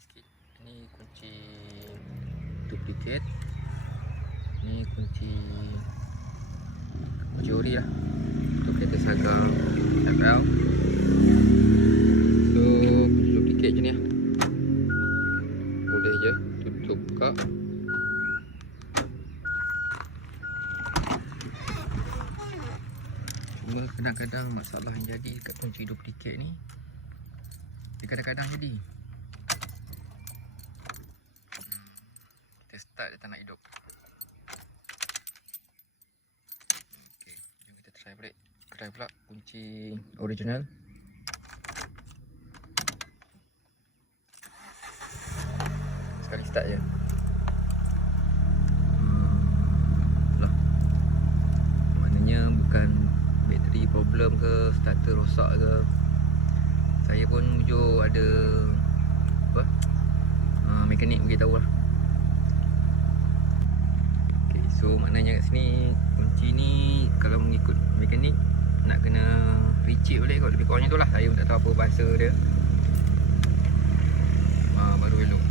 sikit. Ini kunci duplicate. Ni kunci ori lah untuk kereta Saga FL. So kunci duplicate je ni lah. Boleh je tutup buka. Cuma kadang-kadang masalah yang jadi kat kunci duplicate ni, dia kadang-kadang jadi kita start dia tak nak hidup. Okay, jom kita try balik. Try pula kunci original. Sekali start je. Lah, maknanya bukan bateri problem ke, starter rosak ke. Saya pun jujur ada apa, mekanik beritahu lah. Okay, so maknanya kat sini kunci ni kalau mengikut mekanik nak kena recip balik kot, lebih kurangnya tu lah. Saya pun tak tahu apa bahasa dia, baru elok.